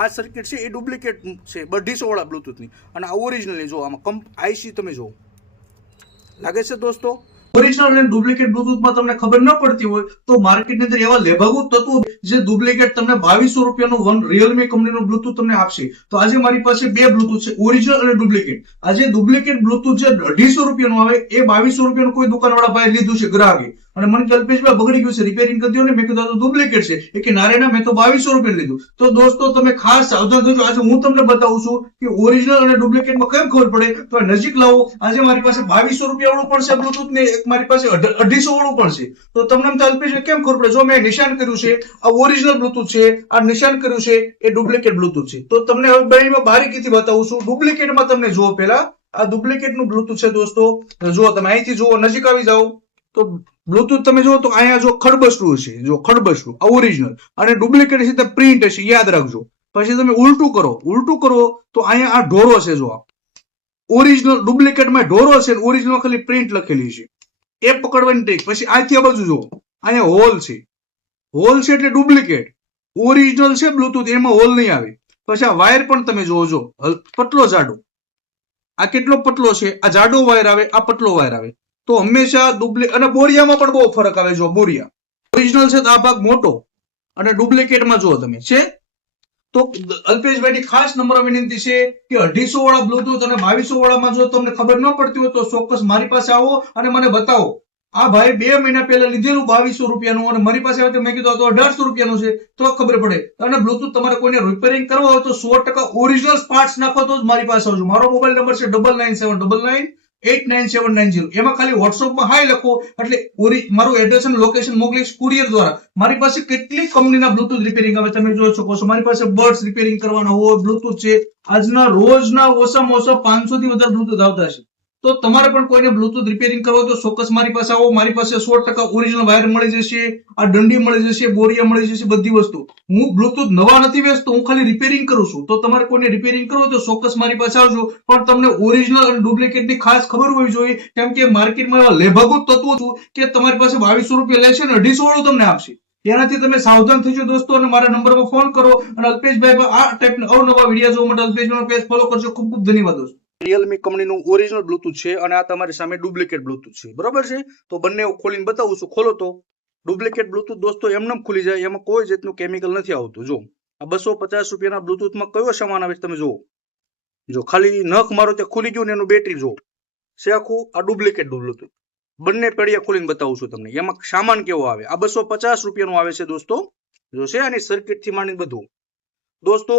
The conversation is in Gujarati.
આ સર્કિટ છે એ ડુપ્લિકેટ છે 250 વાળા બ્લૂટૂથની, અને આ ઓરિજિનલ જો આમાં આઈસી તમે જો લાગે છે દોસ્તો। ઓરિજિનલ અને ડુપ્લિકેટ બ્લુટૂથમાં તમને ખબર ન પડતી હોય તો માર્કેટની અંદર એવા લેભાગુ તત્વો જે ડુપ્લિકેટ તમને 2200 રૂપિયાનું રિયલમી કંપનીનું બ્લુટૂથ તમને આપશે। તો આજે મારી પાસે બે બ્લુટૂથ છે, ઓરિજિનલ અને ડુપ્લિકેટ। આજે ડુપ્લિકેટ બ્લુટૂથ જે 250 રૂપિયાનું આવે એ 2200 રૂપિયાનું કોઈ દુકાનવાળા ભાઈ લીધું છે ગ્રાહકે, અને મને કલ્પેશભાઈ બગડી ગયું છે, રિપેરિંગ કરી દો ને। મેં કીધું તો ડુપ્લિકેટ છે, એ કે ના રે ના, મેં તો 2200 રૂપિયા લીધું। તો દોસ્તો તમે ખાસ સાવધાન થજો। આજે હું તમને બતાવું છું કે ઓરિજિનલ અને ડુપ્લિકેટમાં કેમ ખબર પડે, તો નજીક લાવો। આજે મારી પાસે 2200 રૂપિયા વાળું પણ છે બ્લુટૂથ ને એક મારી પાસે 250 વાળું પણ છે। તો તમને કલ્પેશભાઈ કેમ ખબર પડે, જો મેં નિશાન કર્યું છે આ ઓરિજિનલ બ્લુટૂથ છે, આ નિશાન કર્યું છે એ ડુપ્લિકેટ બ્લુટૂથ છે। તો તમને હવે બેમાં બારીકીથી બતાવું છું। ડુપ્લિકેટમાં તમને જુઓ, પહેલા આ ડુપ્લિકેટ નું બ્લુટૂથ છે દોસ્તો, જુઓ તમે અહીંથી જુઓ, નજીક આવી જાઓ તો બ્લુટૂથ તમે જુઓ તો અહીંયા જો ખડબસલું છે, જો ખડબસલું આ ઓરિજિનલ, અને ડુપ્લિકેટ છે તે પ્રિન્ટ હશે, યાદ રાખજો। પછી તમે ઉલટું કરો તો અહીંયા આ ઢોરો છે, જો ઓરિજિનલ ડુપ્લિકેટમાં ઢોરો છે, ઓરિજિનલ ખાલી પ્રિન્ટ લખેલી છે, એ પકડવાની ટ્રીક। પછી આથી આ બાજુ જુઓ, અહીંયા હોલ છે એટલે ડુપ્લિકેટ, ઓરિજિનલ છે બ્લુટૂથ એમાં હોલ નહીં આવે। પછી આ વાયર પણ તમે જોજો, પતલો જાડો, આ કેટલો પતલો છે, આ જાડો વાયર આવે, આ પતલો વાયર આવે। તો હંમેશા ડુપ્લિકેટ અને બોરિયામાં પણ બહુ ફરક આવે। જો બોરિયા ઓરિજિનલ છે તો આ ભાગ મોટો, અને ડુપ્લિકેટમાં જુઓ તમે છે। તો અલ્પેશભાઈની ખાસ નમ્ર વિનંતી છે કે 250 વાળા બ્લુટૂથ અને 2200 વાળામાં જો તમને ખબર ન પડતી હોય તો ચોક્કસ મારી પાસે આવો અને મને બતાવો। આ ભાઈ 2 મહિના પહેલા લીધેલું 2200 રૂપિયાનું, અને મારી પાસે આવે તો મેં કીધું આ તો 1800 રૂપિયાનું છે, તો ખબર પડે। અને બ્લુટૂથ તમારે કોઈને રિપેરિંગ કરવા હોય તો 100% ઓરિજિનલ પાર્ટ્સ નાખો તો જ મારી પાસે આવજો। મારો મોબાઈલ નંબર છે 9979989790। એમાં ખાલી વોટ્સઅપમાં હાય લખો એટલે મારું એડ્રેસ અને લોકેશન મોકલીશ કુરિયર દ્વારા। મારી પાસે કેટલી કંપનીના બ્લુટૂથ રિપેરિંગ આવે તમે જોઈ શકો છો। મારી પાસે બર્ડ્સ રિપેરિંગ કરવાના હોય, બ્લુટૂથ છે, આજના રોજના ઓછામાં ઓછા 500 થી વધારે બ્લુટૂથ આવતા છે। તો તમારે પણ કોઈને બ્લુટૂથ રિપેરિંગ કરવો તો ચોક્કસ મારી પાસે આવો। મારી પાસે 100% ઓરિજિનલ વાયર મળી જશે, આ દંડી મળી જશે, બોરિયા મળી જશે, બધી વસ્તુ। હું બ્લુટૂથ નવા નથી વેચતો, હું ખાલી રિપેરિંગ કરું છું। તો તમારે કોઈને રિપેરિંગ કરવો તો ચોક્કસ મારી પાસે આવજો, પણ તમને ઓરિજિનલ અને ડુપ્લિકેટની ખાસ ખબર હોવી જોઈએ, કેમ કે માર્કેટમાં એવા લેભાગુ તત્વો છું કે તમારી પાસે 2200 રૂપિયા લેશે ને 250 વાળું તમને આપશે। તેનાથી તમે સાવધાન થજો દોસ્તો, અને મારા નંબરમાં ફોન કરો। અને અલ્પેશભાઈ આ ટાઈપના અવનવા વિડીયો જોવા માટે અલ્પેશભાઈનો પેજ ફોલો કરજો। ખૂબ ખૂબ ધન્યવાદ દોસ્તો। રિયલમી કંપનીનું ઓરિજિનલ બ્લુટૂથ છે, અને આ તમારી સામે ડુપ્લિકેટ બ્લુટૂથ છે, બરોબર છે। તો બંને ખોલીને બતાવું છું। ખોલો તો ડુપ્લિકેટ બ્લુટૂથ દોસ્તો એમને ખુલી જાય, એમાં કોઈ જાતનું કેમિકલ નથી આવતું। જો આ 250 રૂપિયાના બ્લુટૂથમાં કયો સામાન આવે તમે જુઓ, જો ખાલી નખ મારો તે ખુલી ગયું ને એનું બેટરી જો છે આખું। આ ડુપ્લિકેટ બ્લુટૂથ બંને પેડિયા ખોલીને બતાવું છું તમને, એમાં સામાન કેવો આવે। આ 250 રૂપિયાનું આવે છે દોસ્તો, જો છે આની સર્કિટ થી માંડીને બધું દોસ્તો।